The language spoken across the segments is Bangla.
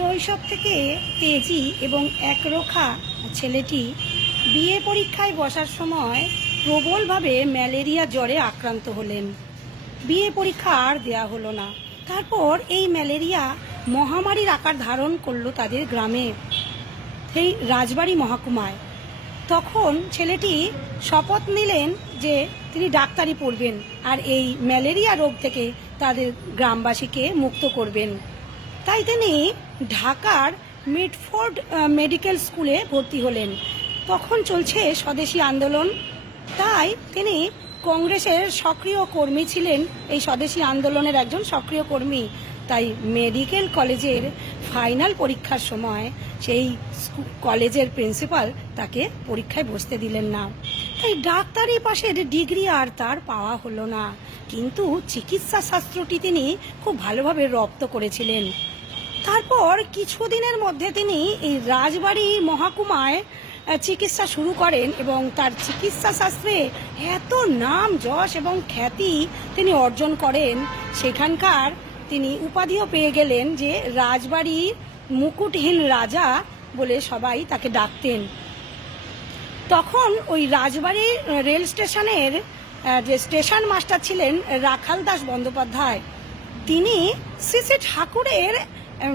শৈশব থেকে তেজি এবং একরোখা ছেলেটি বিএ পরীক্ষায় বসার সময় প্রবলভাবে ম্যালেরিয়া জ্বরে আক্রান্ত হলেন। বিএ পরীক্ষা আর দেয়া হলো না। তারপর এই ম্যালেরিয়া মহামারীর আকার ধারণ করলো তাদের গ্রামে, এই রাজবাড়ি মহকুমায়। তখন ছেলেটি শপথ নিলেন যে তিনি ডাক্তারি পড়বেন আর এই ম্যালেরিয়া রোগ থেকে তাদের গ্রামবাসীকে মুক্ত করবেন। তাই তিনি ঢাকার মিডফোর্ড মেডিকেল স্কুলে ভর্তি হলেন। তখন চলছে স্বদেশী আন্দোলন, তাই তিনি কংগ্রেসের সক্রিয় কর্মী ছিলেন, এই স্বদেশী আন্দোলনের একজন সক্রিয় কর্মী। তাই মেডিকেল কলেজের ফাইনাল পরীক্ষার সময় সেই কলেজের প্রিন্সিপাল তাকে পরীক্ষায় বসতে দিলেন না। তাই ডাক্তারি পাশের ডিগ্রি আর তার পাওয়া হলো না, কিন্তু চিকিৎসা শাস্ত্রটি তিনি খুব ভালোভাবে রপ্ত করেছিলেন। তারপর কিছুদিনের মধ্যে তিনি এই রাজবাড়ি মহকুমায় চিকিৎসা শুরু করেন এবং তার চিকিৎসা শাস্ত্রে এত নাম যশ এবং খ্যাতি তিনি অর্জন করেন, সেখানকার তিনি উপাধিও পেয়ে গেলেন যে রাজবাড়ির মুকুটহীন রাজা বলে সবাই তাকে ডাকতেন। তখন ওই রাজবাড়ির রেল স্টেশনের যে স্টেশন মাস্টার ছিলেন রাখাল দাস বন্দ্যোপাধ্যায়, তিনি শ্রী ঠাকুরের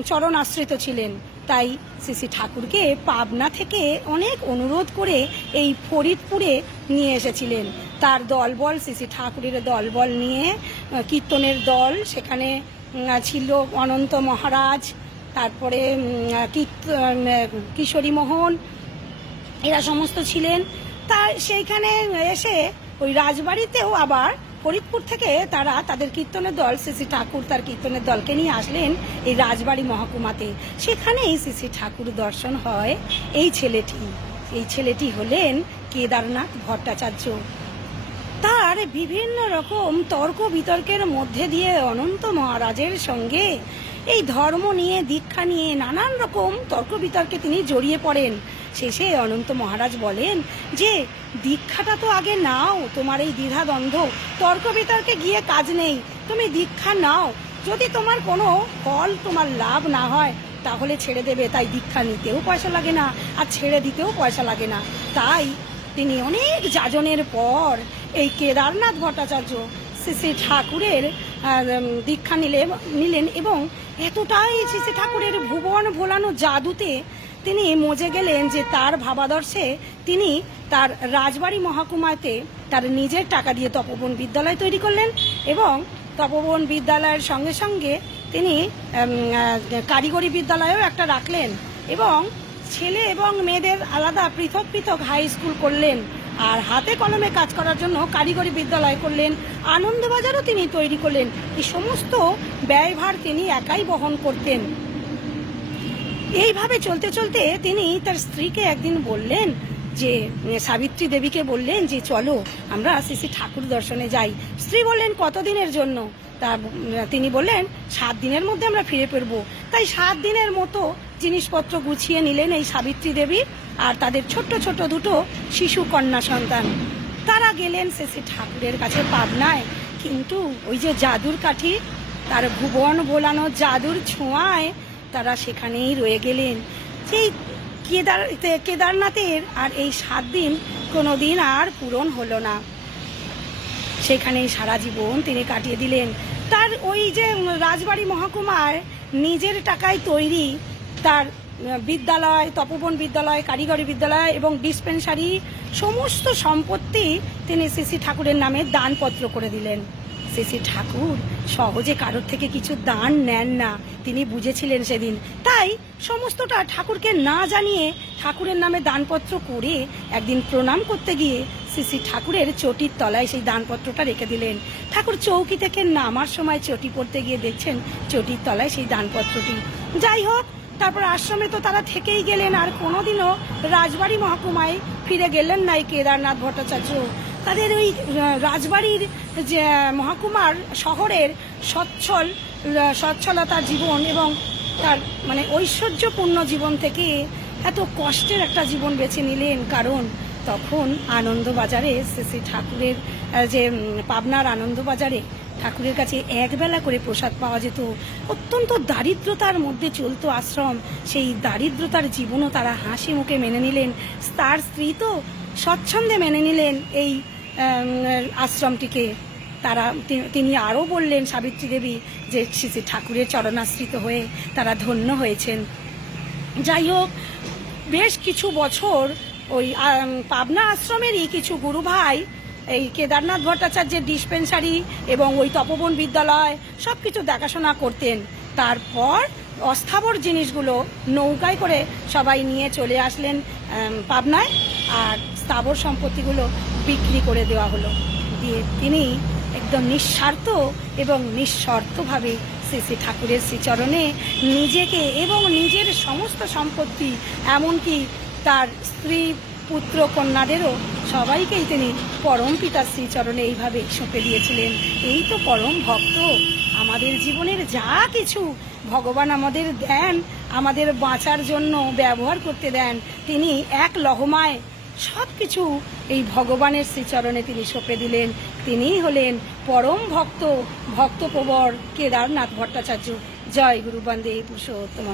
চরণ আশ্রিত ছিলেন। তাই শ্রী ঠাকুরকে পাবনা থেকে অনেক অনুরোধ করে এই ফরিদপুরে নিয়ে এসেছিলেন। তার দলবল, শ্রী ঠাকুরের দলবল নিয়ে কীর্তনের দল সেখানে ছিল, অনন্ত মহারাজ, তারপরে কিশোরী মোহন, এরা সমস্ত ছিলেন। তার সেইখানে এসে ওই রাজবাড়িতেও আবার ফরিদপুর থেকে তারা তাদের কীর্তনের দল, শ্রী ঠাকুর তার কীর্তনের দলকে নিয়ে আসলেন এই রাজবাড়ি মহকুমাতে। সেখানেই শ্রী ঠাকুর দর্শন হয় এই ছেলেটি হলেন কেদারনাথ ভট্টাচার্য। তার বিভিন্ন রকম তর্ক বিতর্কের মধ্যে দিয়ে অনন্ত মহারাজের সঙ্গে এই ধর্ম নিয়ে, দীক্ষা নিয়ে নানান রকম তর্ক বিতর্কে তিনি জড়িয়ে পড়েন। শেষে অনন্ত মহারাজ বলেন যে দীক্ষাটা তো আগে নাও, তোমার এই দ্বিধাদ্বন্দ্ব তর্ক বিতর্কে গিয়ে কাজ নেই, তুমি দীক্ষা নাও, যদি তোমার কোনো ফল তোমার লাভ না হয় তাহলে ছেড়ে দেবে। তাই দীক্ষা নিতেও পয়সা লাগে না আর ছেড়ে দিতেও পয়সা লাগে না। তাই তিনি অনেক যাজনের পর এই কেদারনাথ ভট্টাচার্য শ্রী ঠাকুরের দীক্ষা নিলেন এবং এতটাই শ্রী ঠাকুরের ভুবন ভোলানো জাদুতে তিনি মজে গেলেন যে তার ভাবাদর্শে তিনি তার রাজবাড়ি মহকুমাতে তার নিজের টাকা দিয়ে তপোবন বিদ্যালয় তৈরি করলেন এবং তপোবন বিদ্যালয়ের সঙ্গে সঙ্গে তিনি কারিগরি বিদ্যালয়ও একটা রাখলেন এবং ছেলে এবং মেয়েদের আলাদা পৃথক পৃথক হাই স্কুল করলেন। আর হাতে কলমে কাজ করার জন্য কারিগরি বিদ্যালয় করলেন, আনন্দবাজারও তিনি তৈরি করলেন। এই সমস্ত ব্যয়ভার তিনি একাই বহন করতেন। এইভাবে চলতে চলতে তিনি তার স্ত্রীকে একদিন বললেন যে সাবিত্রী দেবীকে বললেন যে চলো আমরা শ্রী ঠাকুর দর্শনে যাই। স্ত্রী বললেন কতদিনের জন্য? তা তিনি বললেন 7 দিনের মধ্যে আমরা ফিরে ফিরবো। তাই 7 দিনের মতো জিনিসপত্র গুছিয়ে নিলেন এই সাবিত্রী দেবী আর তাদের ছোট্ট ছোট্ট দুটো শিশু কন্যা সন্তান। তারা গেলেন শ্রী ঠাকুরের কাছে পাবনায়, কিন্তু ওই যে জাদুর কাঠি, তার ভুবন ভোলানো জাদুর ছোঁয়ায় তারা সেখানেই রয়ে গেলেন। সেই কেদারনাথের আর এই 7 দিন কোনো দিন আর পূরণ হলো না, সেখানেই সারা জীবন তিনি কাটিয়ে দিলেন। তার ওই যে রাজবাড়ি মহকুমায় নিজের টাকায় তৈরি তার বিদ্যালয়, তপোবন বিদ্যালয়, কারিগরি বিদ্যালয় এবং ডিসপেন্সারি সমস্ত সম্পত্তি তিনি শ্রী ঠাকুরের নামে দানপত্র করে দিলেন। শ্রী ঠাকুর সহজে কারোর থেকে কিছু দান নেন না, তিনি বুঝেছিলেন সেদিন। তাই সমস্তটা ঠাকুরকে না জানিয়ে ঠাকুরের নামে দানপত্র করে একদিন প্রণাম করতে গিয়ে শ্রী ঠাকুরের চটির তলায় সেই দানপত্রটা রেখে দিলেন। ঠাকুর চৌকি থেকে নামার সময় চটি পড়তে গিয়ে দেখছেন চটির তলায় সেই দানপত্রটি। যাই হোক, তারপর আশ্রমে তো তারা থেকেই গেলেন, আর কোনোদিনও রাজবাড়ি মহকুমায় ফিরে গেলেন না এই কেদারনাথ ভট্টাচার্য। তাদের ওই রাজবাড়ির যে মহকুমার শহরের সচ্ছলতার জীবন এবং তার মানে ঐশ্বর্যপূর্ণ জীবন থেকে এত কষ্টের একটা জীবন বেছে নিলেন, কারণ তখন আনন্দবাজারে শ্রী ঠাকুরের যে পাবনার আনন্দবাজারে ঠাকুরের কাছে একবেলা করে প্রসাদ পাওয়া যেত। অত্যন্ত দারিদ্রতার মধ্যে চলতো আশ্রম। সেই দারিদ্রতার জীবনও তারা হাসি মুখে মেনে নিলেন। তার স্ত্রী তো স্বচ্ছন্দে মেনে নিলেন এই আশ্রমটিকে। তিনি আরও বললেন, সাবিত্রী দেবী, যে শ্রী ঠাকুরের চরণাশ্রিত হয়ে তারা ধন্য হয়েছেন। যাই হোক, বেশ কিছু বছর ওই পাবনা আশ্রমেরই কিছু গুরু ভাই এই কেদারনাথ ভট্টাচার্যের ডিসপেন্সারি এবং ওই তপবন বিদ্যালয় সব কিছু দেখাশোনা করতেন। তারপর অস্থাবর জিনিসগুলো নৌকায় করে সবাই নিয়ে চলে আসলেন পাবনায়, আর স্থাবর সম্পত্তিগুলো বিক্রি করে দেওয়া হলো। দিয়ে তিনি একদম নিঃস্বার্থ এবং নিঃশর্তভাবে শ্রী ঠাকুরের শ্রীচরণে নিজেকে এবং নিজের সমস্ত সম্পত্তি, এমনকি তার স্ত্রী পুত্র কন্যাদেরও সবাইকেই তিনি পরম পিতার শ্রীচরণে এইভাবে সঁপে দিয়েছিলেন। এই তো পরম ভক্ত। আমাদের জীবনের যা কিছু ভগবান আমাদের দেন, আমাদের বাঁচার জন্য ব্যবহার করতে দেন, তিনি এক লহমায় সব কিছু এই ভগবানের শ্রীচরণে তিনি সঁপে দিলেন। তিনিই হলেন পরম ভক্ত, ভক্তপ্রবর কেদারনাথ ভট্টাচার্য। জয় গুরু বন্দে পুরুষোত্তম।